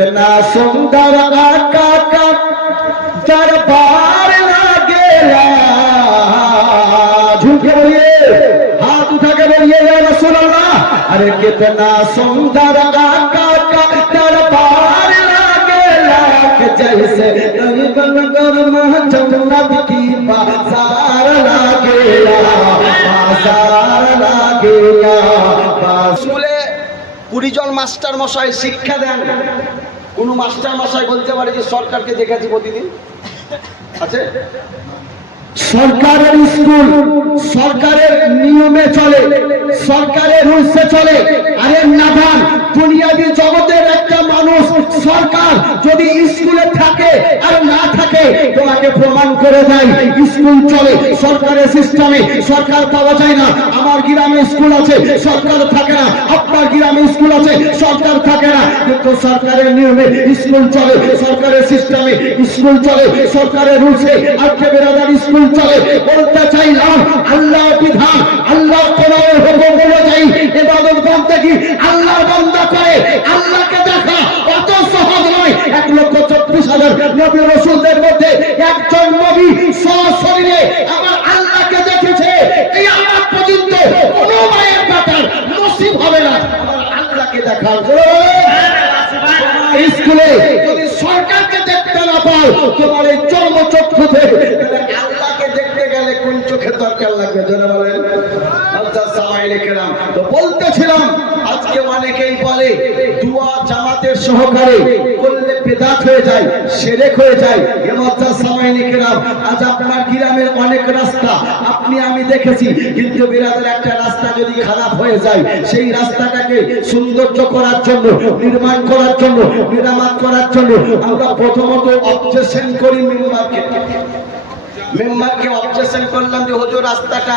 कितना सुंदर आका का दरबार लागेला। झूठ के बोलिए, हाथ उठा के बोलिए या रसूल अल्लाह। अरे कितना सुंदर आका का दरबार लागेला कि जैसे गरीबन गरम जन्नत की बाजार लागेला, बाजार लागेला। স্কুলে 20 জন মাস্টার মশাই শিক্ষা দেন। কোন মাস্টার মশাই বলতে পারে যে সরকারকে দেখেছি প্রতিদিন? আছে? সরকারের স্কুল সরকারের নিয়মে চলে, সরকারের রুলসে চলে। আরে নাদান দুনিয়াবি জগতের একটা মানুষ সরকার যদি স্কুলে থাকে আর না থাকে তোমাকে প্রমাণ করে দেয় স্কুল চলে সরকারের সিস্টেমে। সরকার পাওয়া যায় না। আমার গ্রামে স্কুল আছে, সরকার থাকে না। আপনার গ্রামে স্কুল আছে, সরকার থাকে না। কিন্তু সরকারের নিয়মে স্কুল চলে, সরকারের সিস্টেমে স্কুল চলে, সরকারের রুলসে আজকে বেরাদার স্কুল চলে। বলতে চাইলাম আল্লাহ বিধান, আল্লাহ কোরআনের হুকুম অনুযায়ী ইবাদত বন্দেগী আল্লাহর বান্দা করে আল্লাহকে দেখা অত সহজ নয়। 1,24,000 নবী রাসূলদের মধ্যে একজন নবী সশরীরে আমার আল্লাহকে দেখেছে। কিয়ামত পর্যন্ত কোনো মায়ের বেটার নসিব হবে না আমার আল্লাহকে দেখার। স্কুলে যদি সরকারকে দেখতে না পাও তোমার এই চর্মচক্ষুতে আল্লাহকে দেখতে গেলে কোন চোখে দরকার লাগবে জোরে বলেন। তো বলতেছিলাম আজকে অনেকেই বলে দুয়া জামাতের সহকারে করলে বেদাত হয়ে যায়, শিরক হয়ে যায়। আজ আপনার গ্রামের অনেক রাস্তা আপনি আমি দেখেছি, কিন্তু বিরাদের একটা রাস্তা যদি খারাপ হয়ে যায় সেই রাস্তাটাকে সৌন্দর্য করার জন্য, নির্মাণ করার জন্য, মেরামত করার জন্য আমরা প্রথমত অবজেকশন করি মেম্বারকে অবজেকশন করলাম যে হুজুর রাস্তাটা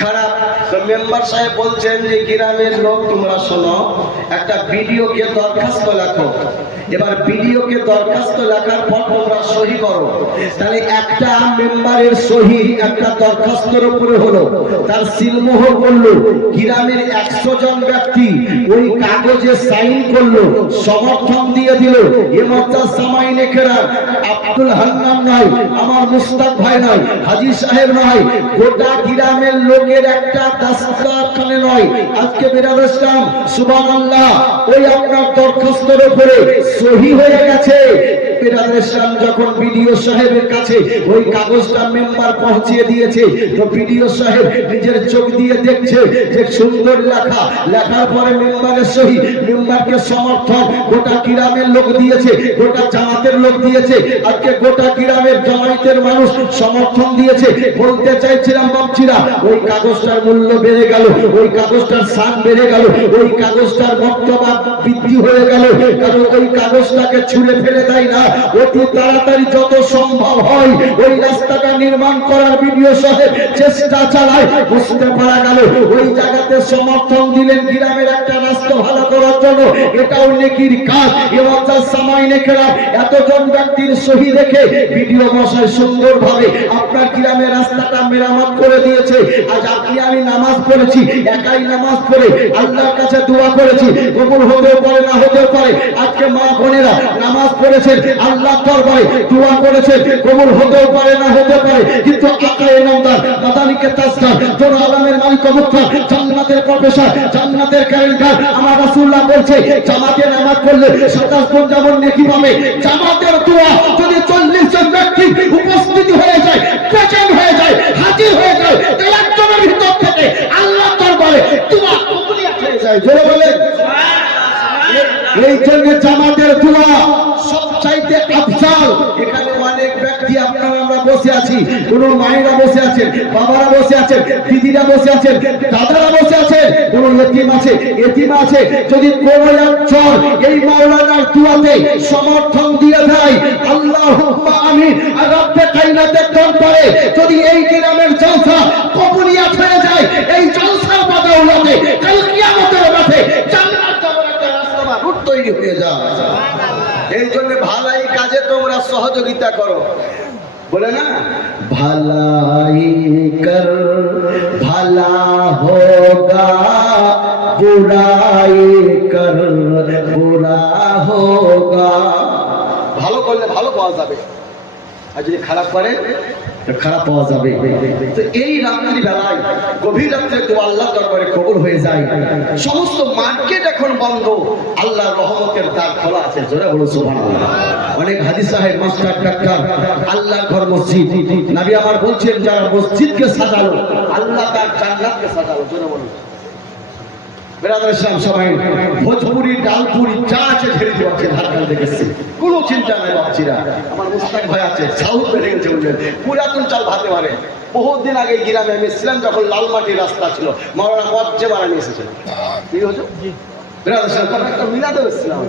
খারাপ। তো মেম্বার সাহেব বলছেন যে গ্রামের লোক তোমরা শোনো, একটা ভিডিওকে দরখাস্ত লেখো। এবার ভিডিওকে দরখাস্ত লেখার পর তোমরা সহি করো। তাহলে একটা মেম্বারের সহি একটা দরখাস্তের উপরে হলো, তার সিলমোহর করলো, গ্রামের 100 জন ব্যক্তি ওই কাগজে সাইন করলো, সমর্থন দিয়ে দিল। এমতাজ সামাইনে কেরাম আব্দুল হান্নান নয়, আমার মুস্তাক ভাই নয়, হাজী সাহেব নয়, গোটা গ্রামের লোকের একটা দাস্তারখানে নয়। আজকে বিরাদ ইসলাম সুবহানাল্লাহ ওই আপনার দরখাস্তের উপরে সহি হয়ে গেছে। বিরাদ ইসলাম যখন বিডিও সাহেবের কাছে ওই কাগজটা মেম্বার পৌঁছিয়ে দিয়েছে, তো বিডিও সাহেব নিজের চোখ দিয়ে দেখছে যে সুন্দর লেখা। লেখার পরে মেম্বারের সহি, মেম্বারকে সমর্থন গোটা গ্রামের লোক দিয়েছে, গোটা জামাতের লোক দিয়েছে। আজকে গোটা গ্রামের জামায়াতের মানুষ সমর্থন দিয়েছে। বলতে চাইছিলাম বাপজিরা ওই কাগজটার মূল্য বেড়ে গেল, ওই কাগজটার শান বেড়ে গেল, ওই কাগজটার মর্তবা বৃদ্ধি হয়ে গেল। কারণ ওই কাগজটাকে ছুঁড়ে ফেলে দেয় না, অতি তাড়াতাড়ি যত সম্ভব হয় ওই রাস্তাটা নির্মাণ করার বিডিও সাহেব চেষ্টা চালায়। বুঝতে পারা গেল ওই জায়গাতে সমর্থন দিলেন গ্রামের একটা রাস্তা ভালো করার জন্য, এটাও নেকির কাজ। এবার সামাইনে কেরাম এতজন ব্যক্তির সহি রেখে বিডিও মশাই সুন্দরভাবে আপনার গ্রামের রাস্তাটা মেরামত করে দিয়েছে। আজ আপনি আমি নামাজ পড়েছি, একাই নামাজ পড়ে আল্লাহর কাছে দোয়া করেছি, কবুল হতেও পারে না হতেও পারে। আজকে মা বোনেরা নামাজ পড়েছেন, আল্লাহর দরবারে দোয়া করেছেন, কবুল হতেও পারে না হতে পারে। কিন্তু আকায়ে নামদার মাদানিকে তাসদার কোন আলমের মালিক মুক্তার জান্নাতের প্রফেসর, জান্নাতের ক্যালেন্ডার আমার রাসূলুল্লাহ বলছে জামাতে নামাজ পড়লে 27 গুণ যেমন নেকি পাবে। জামাতের দোয়া যদি 40 জন ব্যক্তি উপস্থিতি হয়ে যায়, প্রেজেন্ট হয়ে যায়, হাজির হয়ে যায়, তাই একজনের ভিতর থেকে আল্লাহর দরবারে দোয়া কবুলিয়াত হয়ে যায়। জোরে বলেন এই জন্য জামাতের দোয়া সবচাইতে আফজাল। এখানে অনেক ব্যক্তি আপনারা আমরা বসে আছি, কোন মায়েরা বসে আছেন, বাবারা বসে আছেন, দিদিরা বসে আছেন, দাদারা বসে আছেন, কোন এতিম আছে, এতিম আছে। যদি কোন একজন এই মাওলানার দোয়াতে সমর্থন দিয়ে দেয়, আল্লাহুম্মা আমিন, আর রব্বে কায়নাতের দরবারে যদি এই গ্রামের জলসা কবুলিয়াত হয়ে যায়, এই জলসার বদৌলতে কাল কিয়ামতের মাঠে জান্নাত যাওয়ার একটা রাস্তা বা রুট তৈরি হয়ে যায়। এই জন্য ভালো এই কাজে তোমরা সহযোগিতা করো। बोले ना भलाई कर भला होगा बुराई कर बुरा होगा ভালো করলে ভালো পাওয়া যাবে আর যদি খারাপ করে তো খারাপ পাওয়া যাবে তো এই রাত্রি বেলায় গভীর রাত্রে দোয়া আল্লাহর দরবারে কবুল হয়ে যায় সমস্ত মার্কেট এখন বন্ধ আল্লাহর রহমতের দ্বার খোলা আছে জোরে বলো সুবহানাল্লাহ অনেক হাদিস সাহেব মাস্টার ডাক্তার আল্লাহর ঘর মসজিদ নবী আমার বলছেন যারা মসজিদকে সাজালো আল্লাহ তার জান্নাতকে সাজালো জোরে বলো বেরাদার ইসলাম সবাই ভোজপুরি ডালপুরি যা আছে ছেড়ে দিয়ে আছে ঝাড়খণ্ড দেখেছি কোনো চিন্তা নাই বাচ্চিরা আমার মুস্তাক ভাই আছে সাউথ বেড়ে গেছে বললেন পুরাতন চাল ভাতে পারে বহুত দিন আগে গ্রামে আমি ছিলাম যখন লাল মাটির রাস্তা ছিল মাওলানা মজ্জে বাড়া নিয়ে এসেছিল ঠিক হচ্ছে বেরাদার ইসলাম তখন একটা মিলাতে এসেছিলাম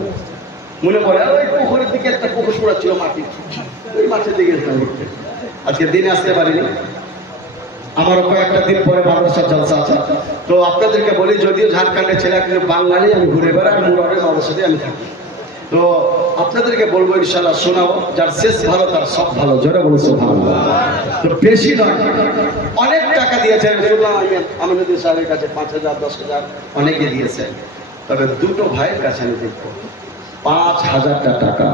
মনে পড়ে ওই পুকুরের দিকে একটা পুকুর পুরা ছিল মাটি ওই মাছের দিকে আজকে দিনে আসতে পারিনি আমারও কয়েকটা দিন পরে মাদ্রাসার জলসা আছে তো আপনাদেরকে বলি যদিও ঝাড়খণ্ডের ছেলে কিন্তু বাঙালি আমি ঘুরে বেড়াই মুরারের মাদ্রাসাতে আমি থাকি তো আপনাদেরকে বলবো ইনশাআল্লাহ শোনাবো যার শেষ ভালো তার সব ভালো জোরে বলছো ভালো তো বেশি নয় অনেক টাকা দিয়েছেন শুনলাম আমি যদি সাহেবের কাছে 5,000 10,000 অনেকে দিয়েছেন তবে দুটো ভাইয়ের কাছে আমি দেখবো 5,000 টাকা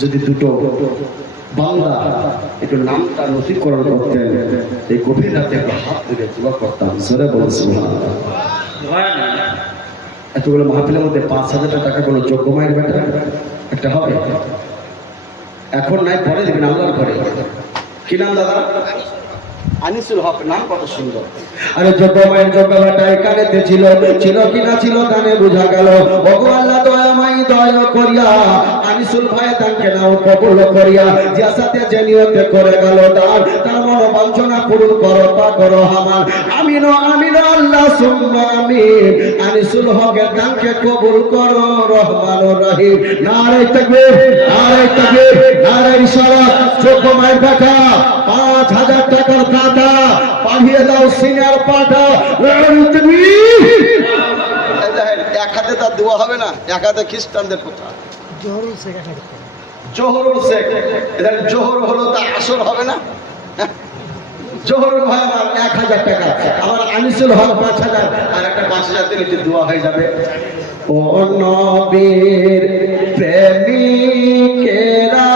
যদি দুটো বাংলা একটু নামটা নথিকরণ করতেন এই গভীর রাতে একটু হাত ধরে দোয়া করতাম সরে বলছি এতগুলো মাহফিলের মধ্যে 5,000 টাকা কোনো যোগ্য মায়ের বেটা একটা হবে এখন নাই পরে দিবেন আল্লাহর ঘরে কি নাম দাদা আনিসুল হক নাম কত সুন্দর আরে যোগ্য মায়ের যোগ্য বেটা এখানেতে ছিল ছিল কিনা ছিল গানে বোঝা গেল ওগো আল্লাহ দয়াময় দয়া করিয়া আনিসুল ভাই তাকে নাও কবুল করিয়া যার সাথে যে নিয়তে করে গেল তার মনোবাঞ্ছনা পূরণ করো পা করো আমার আমিন আমিন আল্লাহ সুম্মা আমিন আনিসুল হকের দানকে কবুল করো রহমানুর রহিম নারে তাকবীর নারে ইশারাত যোগ্য মায়ের বেটা 5,000 টাকার কাটা পাঠিয়ে দাও সিনিয়র পাঠা এক হাতে তার দোয়া হবে না এক হাতে খ্রিস্টানদের কথা জোহরুল শেখ এদের জোহর হলো তা আসর হবে না জোহরুল ভাই আমার 1,000 টাকা আমার আনিসুল হক 5,000 আর একটা 5,000 দিলে দোয়া হয়ে যাবে ও নবীর প্রেমিকেরা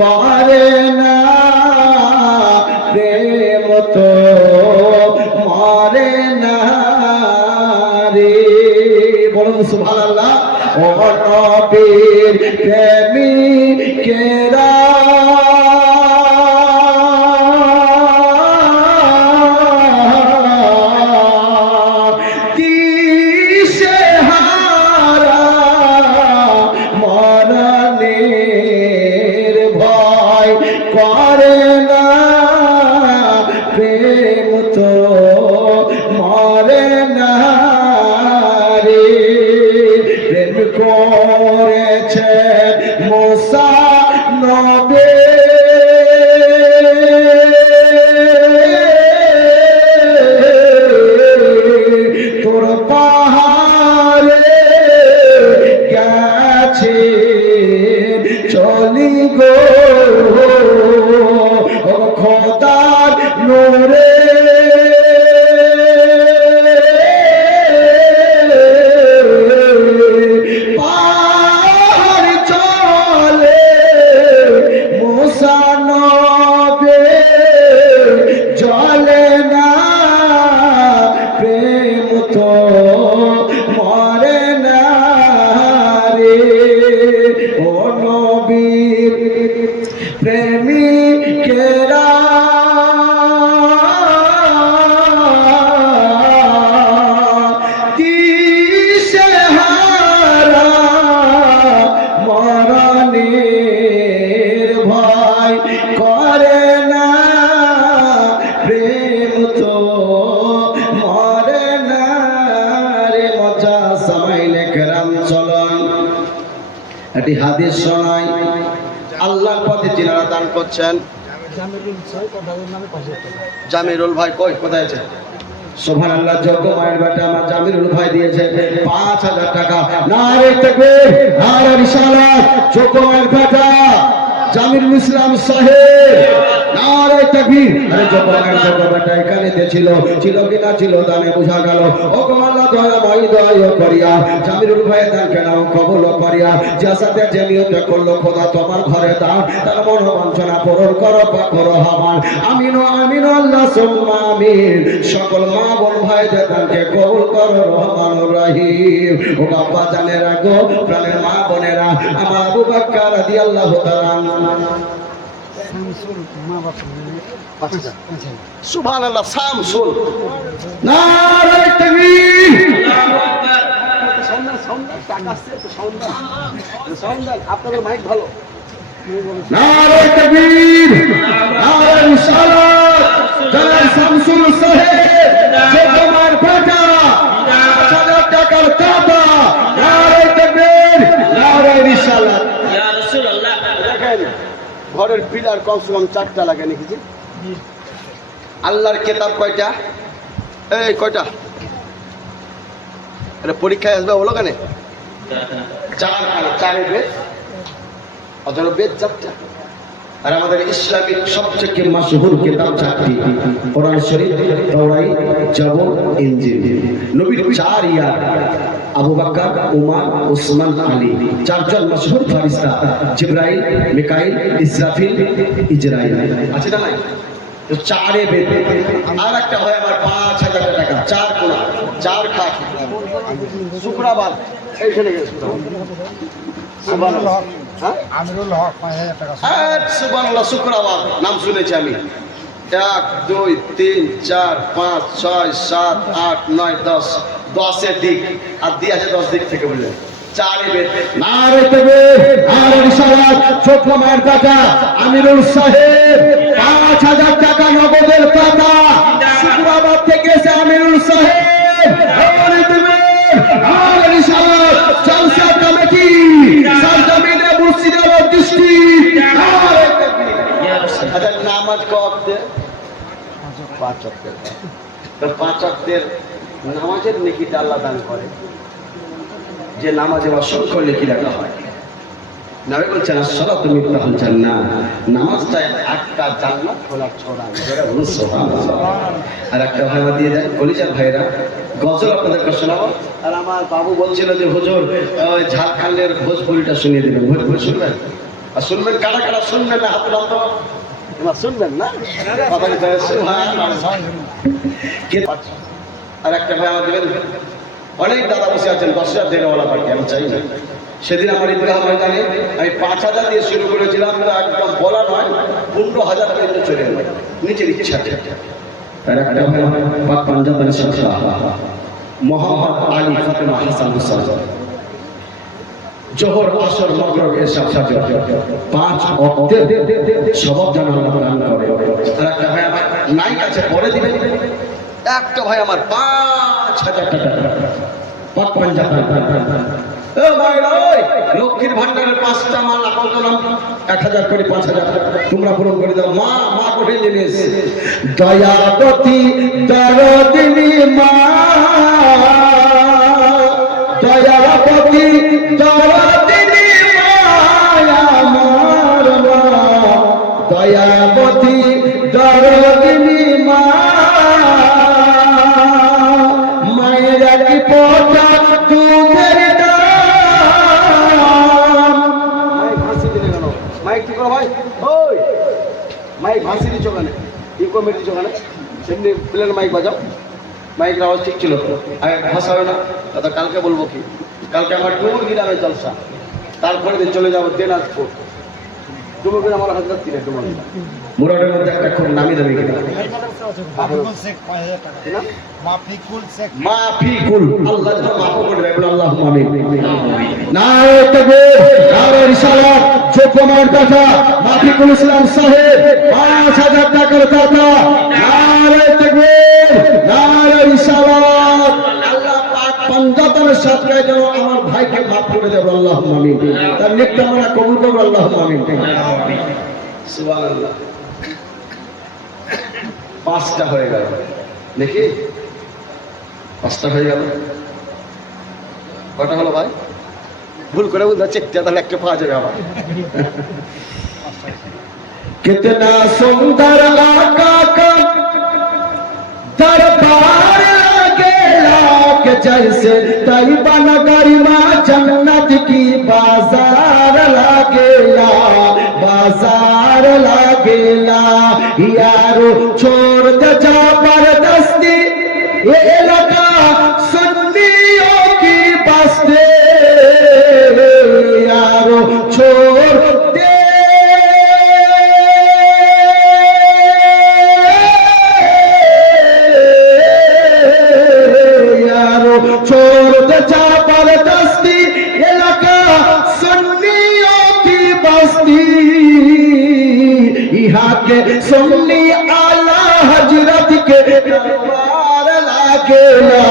করে না প্রেম তো মরে না রে বলুন সুবহানাল্লাহ ও নবীর প্রেমিকেরা করে না প্রেম তো মরে না রে প্রেম করেছে মুসা নবী তোর পাহাড়ে গেছে চলি গো খোদার নূরে পাহাড় চলে মুসা নবী জলে না প্রেম তো মরে না রে ও নবীর প্রেমিকেরা দিশেহারা মরণের ভয় করে না প্রেম তো মরে না রে মজা সামাইলে কেরাম চলন এটি হাদিস শোনায় আল্লাহর পথে যিনারা দান করছেন। জামিরুল ভাই কই কোথায় আছে? সুবহানাল্লাহ, যোগ্য মায়ের বেটা আমার জামিরুল ভাই দিয়েছে 5000 টাকা। নারে তাকবীর, নারে রিসালাত। যোগ্য মায়ের বেটা জামিরুল ইসলাম সাহেব, নারে তাকবীর। আরে যোগ্য মায়ের যোগ্য বেটা এখানে ছিল কিনা ছিল দানে বোঝা গেল। ও গো আল্লাহ দয়াময় দয়া করিয়া জামিরুল ভাই দান কেন কবুল করিয়া যার সাথে যে নিয়ত করলো খোদা তোমার ঘরে দান তার মনোবাঞ্ছনা পূরণ করো বা করো হবান। আমিন ও আমিন আল্লাহ সুম্মা আমিন। সকল মা বোন ভাইদের দানকে কবুল করো রহমানুর রহিম। ও বাবা জানেরা গো, প্রাণের মা বোনেরা, আমার আবু বকর রাদিয়াল্লাহু তাআলা সুবহানাল্লাহ, শামসুল। নারে তাকবীর, আপনাদের মাইক ভালো। নারে তাকবীর, নারে রিসালাত। জনাব শামসুল সাহেব যোগ্য মায়ের বেটা 5000 টাকার দাতা। নারে তাকবীর, নারে রিসালাত। ইয়া রাসূলুল্লাহ। দেখেন ঘরের পিলার কমসে কম 4টা লাগে নাকি জি? আল্লাহর কিতাব কয়টা? এই কয়টা? আরে পরীক্ষায় আসবে বলো কেন? 4 বেদ, অথবা বেদ 4টা। আর আমাদের ইসলামিক সবচেয়ে মাশহুর কিতাব 4টি, কোরআন শরীফ, তাওরাত, জাবুর, ইনজিল। নবীর 4 ইয়ার আবু বকর, উমর, উসমান, আলী, 4 জন মাশহুর ফেরেশতা, জিবরাইল, মিকাইল, ইসরাফিল, ইজরাইল। আছে না নাই? তো 4 বেদ। আর একটা হয় আমার 5000 টাকা, 4 কোনা, 4 খাট, শুক্রবার এইখানে গেছে সুবহানাল্লাহ। হ্যাঁ আমিরুল হক 5000 টাকা। সুবহানাল্লাহ, শুক্রবার নাম শুনেছি আমি। 1 2 3 4 5 6 7 8 9 10, 10 দিক আর দিয়ে আছে 10 দিক থেকে বললেন 4 বেদ। নারে তাকবীর, নারে রিসালাত। যোগ্য মায়ের বেটা আমিরুল সাহেব 5000 টাকা নগদের দাতা। শুক্রবার থেকে এসে আমিরুল সাহেব। নারে তাকবীর, নারে রিসালাত। জলসা কমিটি সরজমিনে মুর্শিদাবাদ ডিস্ট্রিক্ট। নারে তাকবীর। ইয়া রাসূল। আচ্ছা নামাজ কত? 5 ওয়াক্তের। তো 5 ওয়াক্তের নামাজের নেকিটা আল্লাহ দান করে। যে নামাজে অসংখ্য নেকি রাখা হয়। নবী বলছেন আসসালাতু মিফতাহুল জান্নাহ, নামাজটা একটা জান্নাত খোলার ছোড়া। সুবহানাল্লাহ। আর একটা ভাইবা দিয়ে দেন কলিজার ভাইরা, গজল আপনাদেরকে শোনাবো। আর আমার বাবু বলছিল যে হুজুর ওই ঝাড়খণ্ডের ভোজপুরিটা শুনিয়ে দেবেন। ভোজপুরি শুনবেন? আর শুনবেন, কারা কারা শুনবেন না হাত নাম তো এবার শুনবেন না কথা কি কে? আর একটা ভাই আমার দেবেন। অনেক দাদা বসে আছেন 10,000 দেনেওয়ালা বাকি, আমি চাই না। সেদিন আমার ঈদগাহ ময়দানে আমি 5000 দিয়ে শুরু করেছিলাম, তো একদম বলা নয় 15,000 পর্যন্ত চলে গেল নিজের ইচ্ছা। আর একটা ভাই পাক পাঞ্জাবের সরকার মোহাম্মদ আলী ফাতেমা হাসান হুসাইন, জোহর আসর মাগরিব এশা ফজর 5 ওয়াক্তের সওয়াব যেন আল্লাহ দান করে। আর একটা ভাই আমার নাইক আছে পরে দিবেন। একটা ভাই আমার 5,000 টাকা পাক পাঞ্জাব। ও ভাই ওই লক্ষ্মীর ভান্ডারের 5টা মাল আপাতত নাম 1000 করে 5000 তোমরা পূরণ করে দাও। মা মা কঠিন জিনিস। দয়াবতী দরদিনী মা, দয়াবতী দরদিনী মা, আমার মা, দয়াবতী দরদিনী মা, মায়ের কি পোটা দুধের মাইক ভাসি দিলে কেন? মাইক কি করো ভাই? ওই মাইক ভাসি দিচ্ছ কেন? ইকো মেরে দিচ্ছ কেন? সেমনি প্লেন মাইক বাজাও। মাইকের আওয়াজ ঠিক ছিল তো, ভাসাবে না। দাদা কালকে বলবো কি, কালকে আমার ডুমুর গ্রামে জলসা, তারপরে দিন চলে যাবো দিনাজপুর। ডুমুর গ্রাম আমার হাজার দিনে ডুমুর গ্রাম। মুরাদের মধ্যে একটা খুব নামি দামি কিতাব মাফিকুল শেখ 5000 টাকা। কি নাম? মাফিকুল শেখ। মাফিকুল। আল্লাহ যেন মাফ করে দেয়, বলে আল্লাহুম্মা আমিন। নারে তাকবীর, নারে রিসালাত। যোগ্য মায়ের কথা মাফিকুল ইসলাম সাহেব 5000 টাকার দাতা। নারে তাকবীর, নারে রিসালাত। আল্লাহ পাক পাঞ্জাতনের সাথে যেন আমার ভাইকে মাফ করে দেবো, আল্লাহ আমিন। তার নেকটা আমরা কবুল করবো, আল্লাহ আমিন। সুবহানাল্লাহ। 5টা হয়ে গেল, দেখি 5টা হয়ে গেল। কটা হলো ভাই? ভুল করে বুঝতে চেকটা তাহলে একটা পাওয়া যাবে আবার। कितना सुंदर आका का दरबार लगेला के जैसे तैयबा नगर में जन्नत की बाजार लगेला, बाजार लगेला। यारो छोड़ दे जबरदस्ती ये लगा सुन्नियों की बस्ती, यारो छोड़ दे छोड़ दे जबरदस्ती इलाका सुन्नियों की बस्ती, यहाँ के सुन्नी आला हजरत के तलवार लागेला,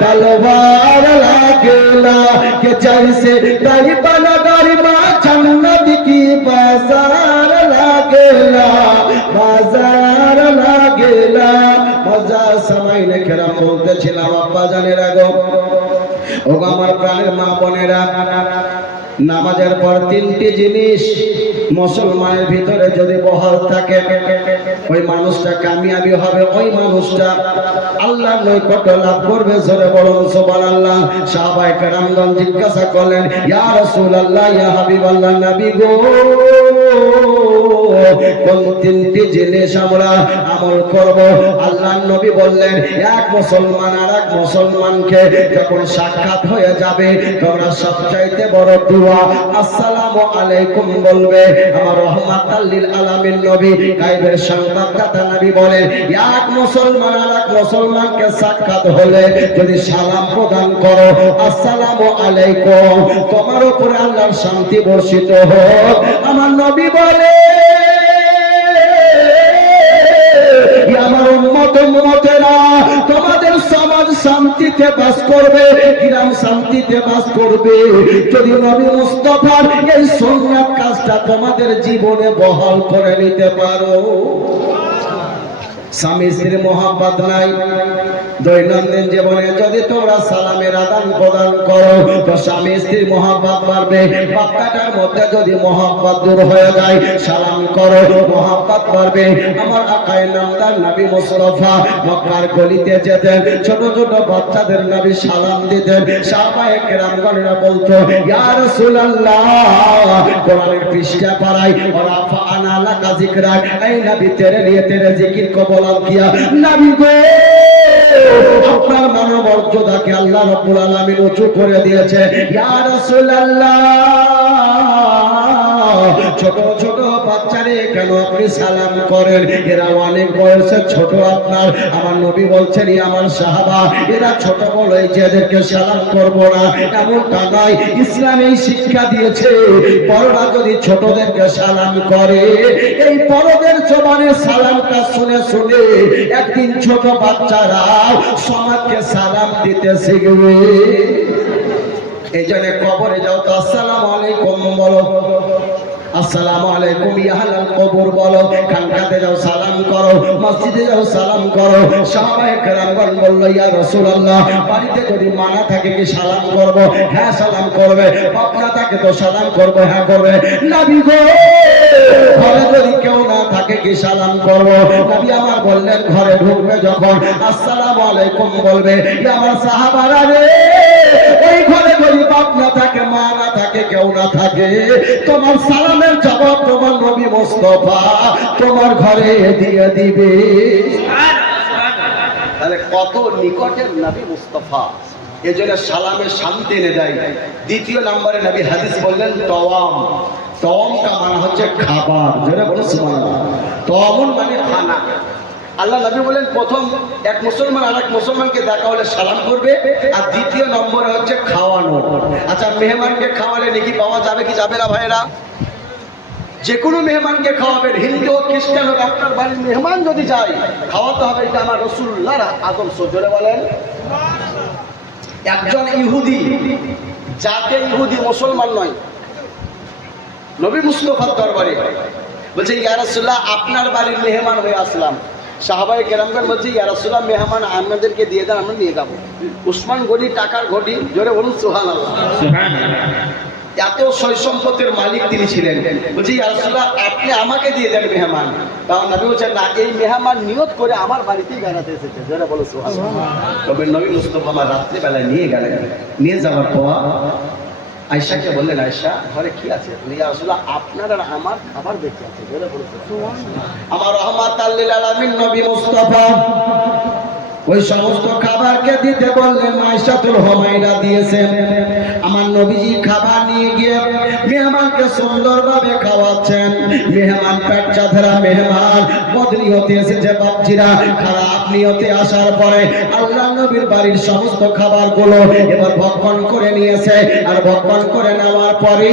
तलवार लागेला के जैसे तैयबा नगर में जन्नत की बाजार लागेला, बाजार लागेला। মজা সময় লেখেরা বলতেছিলাম আব্বা জানেরা গো, ও আমার প্রাণের মা বোনেরা, নামাজের পর 3টি জিনিস মুসলমানের ভিতরে যদি বহাল থাকে, ওই মানুষটা কামিয়াবি হবে, ওই মানুষটা আল্লাহর নৈকট্য লাভ করবে। জোরে বলুন সুবহানাল্লাহ। সাহাবায়ে কেরামগণ জিজ্ঞাসা করলেন, ইয়া রাসূলুল্লাহ, ইয়া হাবিবাল্লাহ, নবী গো, কোন 3টি জিনিস আমরা আমল করব? আল্লাহর নবী বললেন, এক মুসলমান আর এক মুসলমানকে যখন সাক্ষাৎ হয়ে যাবে, তোমরা সবচাইতে বড় দোয়া আসসালামু আলাইকুম বলবে। আমার রহমাতাল লিল আলামিন নবী, গায়বের সংবাদদাতা নবী বলেন, এক মুসলমান আর এক মুসলমানকে সাক্ষাৎ হলে যদি সালাম প্রদান করো, আসসালামু আলাইকুম, তোমার উপরে আল্লাহর শান্তি বর্ষিত হোক। আমার নবী বলে, আমার উম্মত উম্মতেরা, তোমাদের সমাজ শান্তিতে বাস করবে, গ্রাম শান্তিতে বাস করবে যদি নবী মুস্তাফার এই সুন্নাত কাজটা তোমাদের জীবনে বহাল করে নিতে পারো। স্বামী স্ত্রীর মহব্বত নাই, দৈনন্দিন জীবনে যদি তোমরা সালামের আদান প্রদান করো তো স্বামী স্ত্রীর মহব্বত বাড়বে। বাচ্চাটার মধ্যে যদি মহব্বত দূর হয়ে যায়, সালাম করো, মহব্বত বাড়বে। আমার আকায়ে নামদার নবী মুস্তাফা মক্কার গলিতে যেতেন, ছোট ছোট বাচ্চাদের নবী সালাম দিতেন। সাহাবায়ে কেরামগণরা বলতো, ইয়া রাসূলুল্লাহ, কোরআনের পৃষ্ঠা পড়াই, ওয়ারাফা আনা লাকা যিকরাক, এই নবী তেরে লিয়ে তেরে জিকির কো বলা কিয়া। নবী গো, আপনার মানমর্যাদাকে আল্লাহ রাব্বুল আলামিন উঁচু করে দিয়েছে। ইয়া রাসূলুল্লাহ, ছোট ছোট বাচ্চারে কেন আপনি সালাম করেন? এরা অনেক বয়সে ছোট আপনার। আমার নবী বলছেন, আমার সাহাবা, এরা ছোট বলে যে এদেরকে সালাম করব না, এমনটা নয়। ইসলাম এই শিক্ষা দিয়েছে, বড়রা যদি ছোটদেরকে সালাম করে, এই বড়দের জবানের সালামটা শুনে শুনে একদিন ছোট বাচ্চারা সমাজকে সালাম দিতে শিখবে। এই জন্য কবরে যাও তো আসসালামু আলাইকুম বলো, আসসালামু আলাইকুম ইয়া আহলাল কবর বলো, খানকাতে যাও সালাম করো, মসজিদে যাও সালাম করো। সাহাবায়ে কেরামগণ বলল, ইয়া রাসূলুল্লাহ, বাড়িতে যদি মানা থাকে কি সালাম করব? হ্যাঁ সালাম করবে। বাপনা থাকে তো সালাম করব? হ্যাঁ করবে। নবী গো, ঘরে যদি কেউ না থাকে কি সালাম করব? নবী আমার বললেন, ঘরে ঢুকবে যখন আসসালামু আলাইকুম বলবে। ইয়া আমার সাহাবারা রে, ওই ঘরে যদি বাপ না থাকে, মা না থাকে, কেউ না থাকে, তোমার সালামের জবাব তোমার নবী মুস্তাফা তোমার ঘরে দিয়ে দিবে। তাহলে কত নিকটের নবী মুস্তাফা, এজন্য সালামের শান্তি এনে দেয়। দ্বিতীয় নম্বরে নবী হাদিস বললেন, তওয়াম। তওয়ামটা মানে হচ্ছে খাবার। যেটা বলে সুবহানাল্লাহ, তওয়ামুন মানে খানা। আল্লাহ নবী বলেন, প্রথম এক মুসলমান আর এক মুসলমানকে দেখা হলে সালাম করবে, আর দ্বিতীয় নম্বরে হচ্ছে খাওয়ানো। আচ্ছা, মেহমানকে খাওয়ালে নাকি পাওয়া যাবে কি যাবে না ভাইরা? যে কোনো মেহমানকে খাওয়াবেন, হিন্দু হোক খ্রিস্টান হোক, আপনার বাড়ির মেহমান যদি যায় খাওয়াতে হবে। এটা আমার রাসূলুল্লাহর আদর্শ। জোরে বলেন। একজন ইহুদি, যাতে ইহুদি, মুসলমান নয়, নবী মুস্তাফার দরবারে বলছে ইয়া রাসূলুল্লাহ আপনার বাড়ির মেহমান হয়ে আসলাম। সাহাবায়ে কেরামগণ বলছে ইয়া রাসূলুল্লাহ মেহমান আমাদেরকে দিয়ে দেন, আমরা নিয়ে যাবো। উসমান গনি টাকার ঘটি, জোরে বলুন সুবহানাল্লাহ। এত সয় সম্পদের মালিক তিনি ছিলেন। বলছি ইয়া রাসূলুল্লাহ আপনি আমাকে দিয়ে দেন মেহমান। কারণ নবী বলছেন না, এই মেহমান নিয়ত করে আমার বাড়িতেই বেড়াতে এসেছে, জোরে বলো সুবহানাল্লাহ। তবে নবী মুস্তাফা আমার রাত্রিবেলায় নিয়ে গেলেন। নিয়ে যাওয়ার পর আয়েশাকে বললেন, আয়েশা ঘরে কি আছে? ইয়া রাসূলুল্লাহ আপনার আর আমার খাবার বেঁচে আছে, জোরে বলো সুবহানাল্লাহ। আমার রহমাতাল লিল আলামিন নবী মুস্তাফা ওই সমস্ত খাবারকে দিতে বললেন। আয়েশাতুল হুমায়রা দিয়েছেন। আমার নবীজি খাবার নিয়ে গিয়ে মেহমানকে সুন্দরভাবে খাওয়াচ্ছেন। মেহমান পেট চাঁদরা মেহমান, বদনিয়তে এসেছে বাপজিরা, খারাপ নিয়তে আসার পরে আল্লাহ নবীর বাড়ির সমস্ত খাবারগুলো এবার ভক্ষণ করে নিয়েছে। আর ভক্ষণ করে নেওয়ার পরে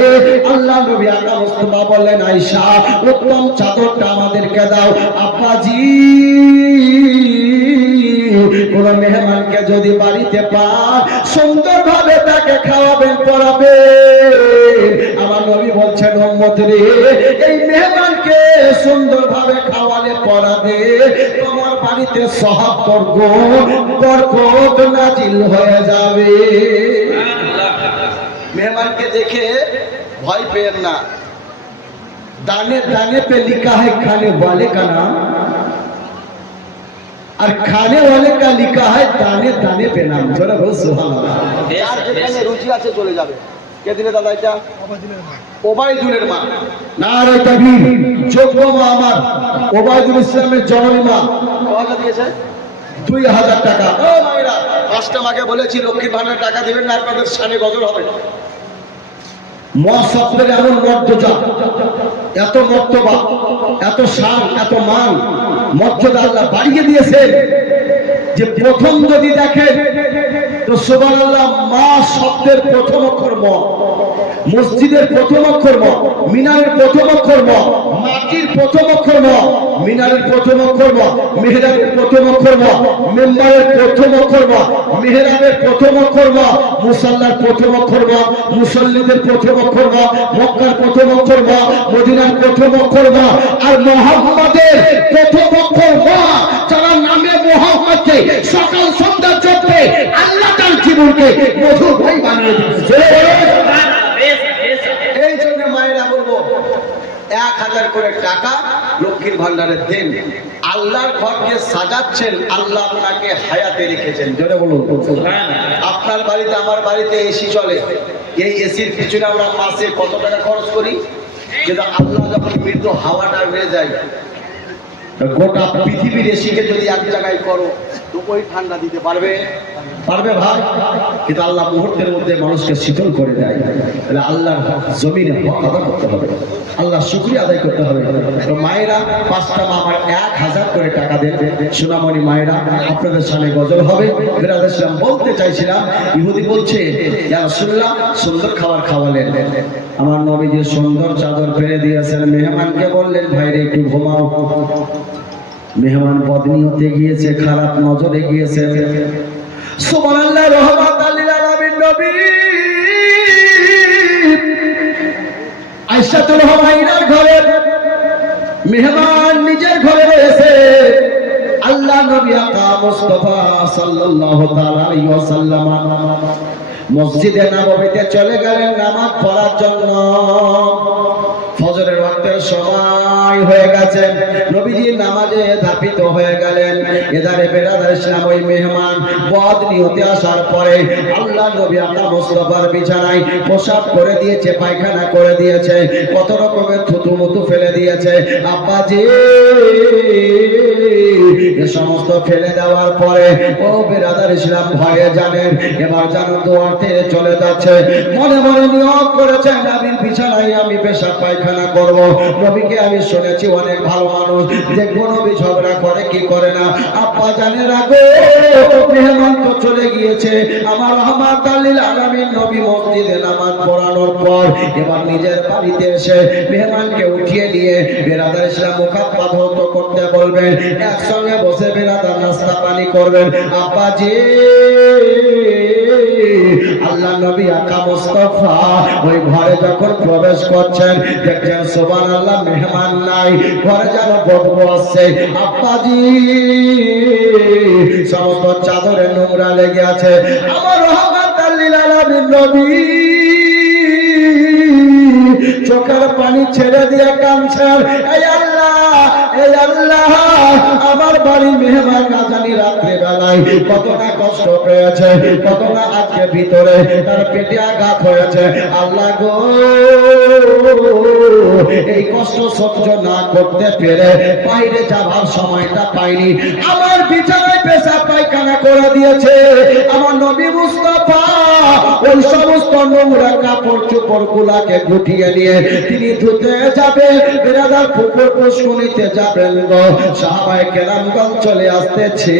আল্লাহ নবী আকা মুস্তাফা বললেন, আয়েশা উত্তম চাদরটা আমাদেরকে দাও। আব্বাজি কোন মেহমানকে যদি বাড়িতে পান সুন্দরভাবে তাকে খাওয়াবেন, পড়াবেন। আমার নবী বলছেন, উম্মত রে এই মেহমানকে সুন্দরভাবে খাওয়ালে পড়াবে তোমার বাড়িতে সওয়াব বরকত নাজিল হয়ে যাবে। মেহমানকে দেখে ভয় পেয়েন না। दाने दाने पे लिखा है खाने वाले का नाम और खाने वाले का लिखा है दाने दाने पे नाम। जरा बोल सुभान अल्लाह। যার যেখানে রুচি আছে চলে যাবে। কে দিলে দাদা এটা? ওবায়দুলের মা। नारे तकबीर। যোগ্য মা আমার ওবায়দুল ইসলামের জননী মা। কত দিয়েছে? 2000 টাকা। ও মায়েরা, 5টা মাকে বলেছি লক্ষ্মীর ভান্ডার টাকা দিবেন না, আপনাদের শানে গজল হবে। মহাসত্বের এমন মর্যাদা, এত মর্তবা, এত শান, এত মান মর্যাদা আল্লাহ বাড়িয়ে দিয়েছেন যে প্রথম যদি দেখেন তো সুবহানাল্লাহ, মা শব্দের প্রথম অক্ষর ম, মসজিদের প্রথম অক্ষর ম, মিনারের প্রথম অক্ষর ম, মাটির প্রথম অক্ষর ম, মিনারের প্রথম অক্ষর ম, মেহরাবের প্রথম অক্ষর ম, মেম্বারের প্রথম অক্ষর ম, মেহরাবের প্রথম অক্ষর ম, মুসাল্লার প্রথম অক্ষর ম, মুসল্লিদের প্রথম অক্ষর ম, মক্কার প্রথম অক্ষর ম, মদিনার প্রথম অক্ষর ম, আর মুহাম্মাদের প্রথম অক্ষর ম। যারা নামে মুহাম্মদকে সকাল সন্ধ্যা জপে আল্লাহ তার জীবনকে মধুময় বানিয়ে দিয়েছে। এই জন্য মায়েরা বলবো 1000 করে টাকা লক্ষ্মীর ভান্ডারে দেন। আল্লাহর ঘরকে সাজাচ্ছেন, আল্লাহ আপনাকে হায়াতে রেখেছেন। জোরে বলুন। আপনার বাড়িতে আমার বাড়িতে এসি চলে, এই এসির পিছনে আমরা মাসে কত টাকা খরচ করি, কিন্তু আল্লাহ যখন মৃত্যু হাওয়াটা উড়ে যায়, গোটা পৃথিবীর এসিকে যদি এক জায়গায় করো তো ওই ঠান্ডা দিতে পারবে? পারবে ভাই? কিন্তু আল্লাহ মুহূর্তের মধ্যে মানুষকে শীতল করে দেয়। তাহলে আল্লাহর জমিনে হক আদায় করতে হবে, আল্লাহ শুকরিয়া আদায় করতে হবে। তো মায়েরা 5টা মা আমার 1000 করে টাকা দেন। সোনামণি মায়েরা আপনাদের সামনে গজল হবে। বিরাদার ইসলাম বলতে চাইছিলাম, ইহুদি বলছে ইয়া রাসূলুল্লাহ সুন্দর খাবার খাওয়ালেন, আমার নবী যে সুন্দর চাদর পেরে দিয়েছেন। মেহমানকে বললেন, ভাইরে একটু ঘুমাও। মেহমান বদনিয়তে গিয়েছে, খারাপ নজরে গিয়েছে। সুবহানাল্লাহ, রহমাতাল লিল আলামিন নবী আয়েশাতুল হুমায়রার ঘরে মেহমান নিজের ঘরে রয়েছে। আল্লাহ নবী আকা মুস্তাফা সাল্লাল্লাহু তাআলা আলাইহি ওয়াসাল্লাম মসজিদে নববীতে চলে গেলেন নামাজ পড়ার জন্য। ফজরের ওয়াক্তের সময় হয়ে গেছে, নবীজি নামাজে ধাপিত হয়ে গেলেন। এদারে বেরাদার ইসলাম ওই মেহমান বদ নিয়তে আসার পরে আল্লাহ নবী আকা মুস্তাফার বিছানায় পোশাক করে দিয়েছে, পায়খানা করে দিয়েছে, কত রকমের থুতু মুতু ফেলে দিয়েছে। আব্বাজি এ সমস্ত ফেলে দেওয়ার পরে ও বেরাদার ইসলাম ভয়ে জানেন এবার যেন দোয়াতে চলে যাচ্ছে। মনে মনে নিয়ত করেছে, নবীর বিছানায় আমি পেশাব পায়খানা করব। নবীকে আমি শুনেছি অনেক ভালো মানুষ, দেখবো নবী ঝগড়া করে কি করে না। আব্বা জানের আগে মেহমান তো চলে গিয়েছে। আমার রহমাতাল লিল আলামিন নবী মসজিদে নামাজ পড়ানোর পর এবার নিজের বাড়িতে এসে মেহমানকে উঠিয়ে নিয়ে বেরাদার ইসলাম মুখাপ্পাত করতে বলবেন, একসঙ্গে বসে বেরাদার নাস্তা পানি করবেন। আব্বাজি আল্লাহ নবী আকা মুস্তাফা ওই ঘরে যখন প্রবেশ করছেন, দেখছেন সুবহানাল্লাহ মেহমান নাই, ঘরে যেন বদবু আসছে। আব্বাজি সমস্ত চাদরে নোংরা লেগে আছে। আমার রহমাতুল লিল আলামিন নবী চোখের পানি ছেড়ে দিয়ে কাঁদছেন, এই আল্লাহ আমার বাড়ি মেহমান না জানি রাত্রে বেলায় কতটা কষ্ট পেয়েছে, কতটা আজকে ভিতরে তার পেটে আঘাত হয়েছে। আল্লাহ গো, এই কষ্ট সহ্য না করতে পেরে বাইরে যাবার সময়টা পাইনি, আমার বিছানায় পেশাব পায়খানা করে দিয়েছে। আমার নবী মুস্তাফা ওই সমস্ত নোংরা কাপড় চোপড় গুলাকে গুটিয়ে নিয়ে তিনি ধুতে যাবে, বেরাদার পুকুর পুষ্করিতে যাবেন গো। সাহাবায়ে কেরামগণ চলে আসতেছে,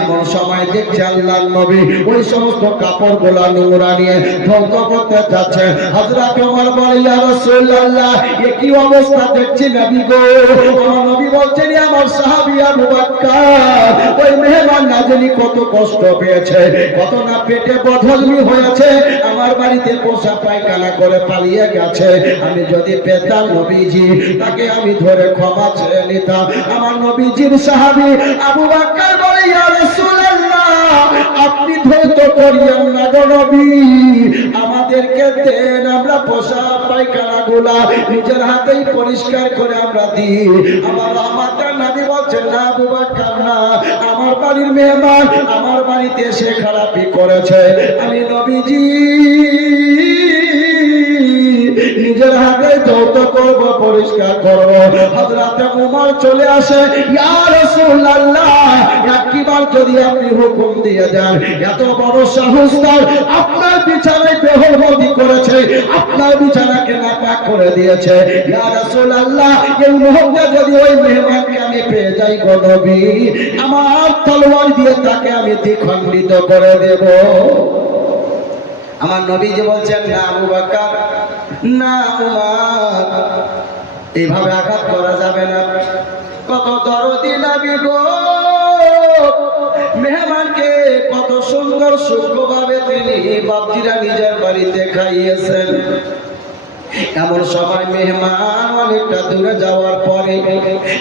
এমন সময় দেখছে আল্লাহর নবী ওই সমস্ত কাপড় গুলা নোংরা নিয়ে ধ্বংস করতে যাচ্ছে। হযরত ওমর বলে, ইয়া রাসূলুল্লাহ, এ কি অবস্থা দেখছি নবী গো? আমার নবী বলছেন, আমার সাহাবী আবু বকর ওই মেহমান না জানি কত কষ্ট পেয়েছে, কত না পেটে বদহজমি হয়েছে, আমার বাড়িতে পোষা পায়খানা করে পালিয়ে গেছে। আমি যদি পেতাম নবীজি, তাকে আমি ধরে ক্ষমা চেয়ে নিতাম। আমার নবীজির সাহাবী আবু বকর বলে, ইয়া রাসূলুল্লাহ, আপনি ধৈর্য করিয়েন না গো নবী, আমাদেরকে দেন, আমরা পোষা পায়খানা গুলা নিজের হাতেই পরিষ্কার করে আমরা দিই। আমার রহমাতের নবী বলছেন, না আবু বকর না, আমার বাড়ির মেহমান আমার বাড়িতে এসে খারাপই করেছে, আমি নবীজি নিজের হাতে যৌত করব, পরিষ্কার করব। হযরত ওমর চলে আসে, ইয়া রাসূলুল্লাহ, একবার যদি আপনি হুকুম দিয়ে দেন, এত বড় সাহস তার, আপনার বিছানায় বেহরমতি করেছে, আপনার বিছানাকে নাপাক করে দিয়েছে, ইয়া রাসূলুল্লাহ, এই মুহূর্তে যদি ওই মেহমানকে আমি পেয়ে যাই গো নবী, আমার তলোয়ার দিয়ে তাকে আমি দ্বিখণ্ডিত করে দেব। আমার নবীজি বলছেন, না আবু বকর, না উমর, এইভাবে আঘাত করা যাবে না। কত দরদি নবী গো, মেহমানকে কত সুন্দর সূক্ষ্মভাবে তিনি বাপজিরা নিজের বাড়িতে খাইয়েছেন। এমন সময় মেহমান অনেকটা দূরে যাওয়ার পরে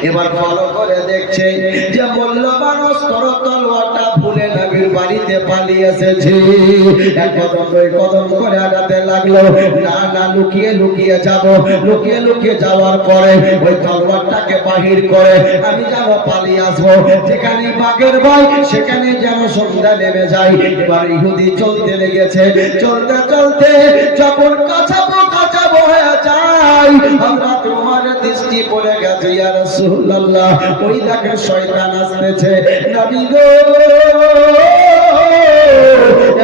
এবার ভালো করে দেখছে যে মূল্যবান অস্ত্র তলোয়ারটা ভুলে নবীর বাড়িতে পালিয়ে এসেছে। এক কদম দুই কদম করে আগাতে লাগলো, না না লুকিয়ে লুকিয়ে যাব, লুকিয়ে লুকিয়ে যাওয়ার পরে ওই তলোয়ারটাকে বাহির করে আমি যেন পালিয়ে আসবো, যেখানে বাঘের ভয় সেখানে যেন সন্ধ্যা নেমে যায়। এবার ইহুদি চলতে লেগেছে, চলতে চলতে যখন কাছাবো হয়ে যায়, আমরা তোমার দৃষ্টি পড়ে গেছে, ইয়া রাসূলুল্লাহ, ওই দেখেন শয়তান আসতেছে। নবী গো,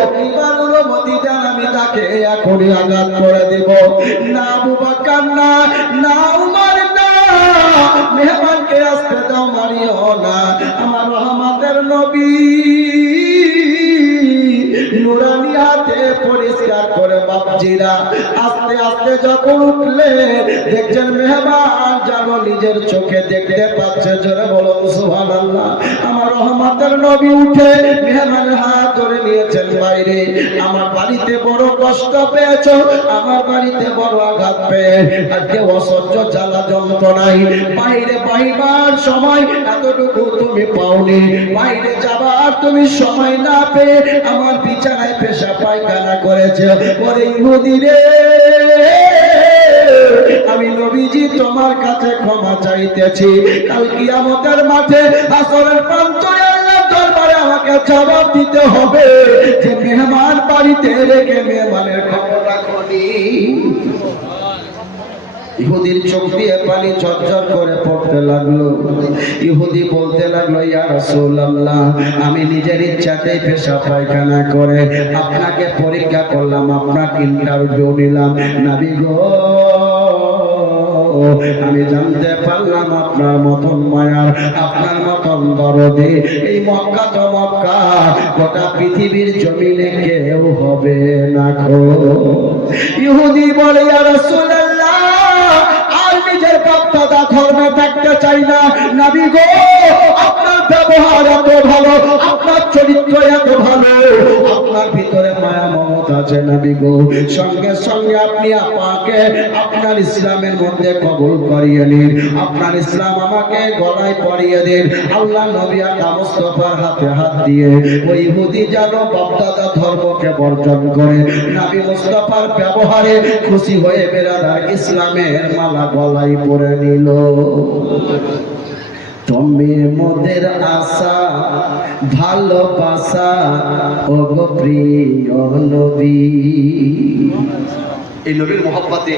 একবার অনুমতি দেন, আমি তাকে এখনই আঘাত করে দেব। না আবু বকর না, না উমর না, মেহমানকে আসতে দাও, মারিও না। আমার রহমতের নবী নুরানি হাতে পরিষ্কার করে বাপজিরা আস্তে আস্তে যখন উঠলে দেখছেন মেহমান যেন নিজের চোখে দেখতে পাচ্ছে। জোরে বলুন সুবহানাল্লাহ। আমার রহমতের নবী উঠে মেহমানের হাত ধরে নিয়েছেন বাইরে। আমার বাড়িতে বড় কষ্ট পেয়েছ, আমার বাড়িতে বড় আঘাত পেয়ে আজকে অসহ্য জ্বালা যন্ত্রণায় বাইরে পাইবার সময় এতটুকু তুমি পাওনি, বাইরে যাবার তুমি সময় না পেয়ে আমার বিছানায় পেশাব পায়খানা করেছে। ওরে ইহুদি রে, আমি নবীজি তোমার কাছে ক্ষমা চাইতেছি, কাল কিয়ামতের মাঠে আসরের প্রান্তরে আল্লাহর দরবারে আমাকে জবাব দিতে হবে যে মেহমান বাড়িতে রেখে মেহমানের খবর রাখনি। ইহুদির চোখ দিয়ে পানি ঝরঝর করে পড়তে লাগলো। ইহুদি বলতে লাগলো, ইয়া রাসূলুল্লাহ, আমি নিজের ইচ্ছাতেই পেশাব পায়খানা করে আপনাকে পরীক্ষা করলাম, আপনাকে ইন্টারভিউ নিলাম। নবী গো, আমি জানতে পারলাম আপনার মতন মায়ার, আপনার মতন দরদি এই মক্কা তো মক্কা, গোটা পৃথিবীর জমিনে কেউ হবে না গো। ইহুদি বলে, ইয়া রাসূলুল্লাহ, আর নিজের বাপ দাদা ধর্মে থাকতে চাই না। নবী গো, আপনার ব্যবহার এত ভালো, আপনার চরিত্র এত ভালো, আপনার ভিতরে মায়া নবী গো, সঙ্গে সঙ্গে আপনি আমাকে আপনার ইসলামের মধ্যে কবুল করিয়ে নিন, আপনার ইসলাম আমাকে গলায় পরিয়ে দিন। আল্লাহ নবী আকা মুস্তাফার হাতে হাত দিয়ে ওই ইহুদি যেন বাপদাদা ধর্মকে বর্জন করে নবী মুস্তাফার ব্যবহারে খুশি হয়ে বেরাদার ইসলামের মালা গলায় পরে নিল। তুমি মোদের আশা ভালোবাসা ও গো প্রিয় নবী। এই নবীর মহব্বতে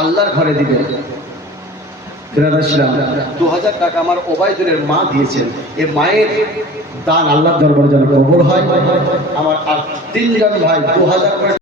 আল্লাহর ঘরে দিবেন। 2000 টাকা আমার ওবায়দুলের মা দিয়েছেন, এই মায়ের দান আল্লাহর দরবারে যেন কবুল হয়। আমার আর 3 জন ভাই 2000 করে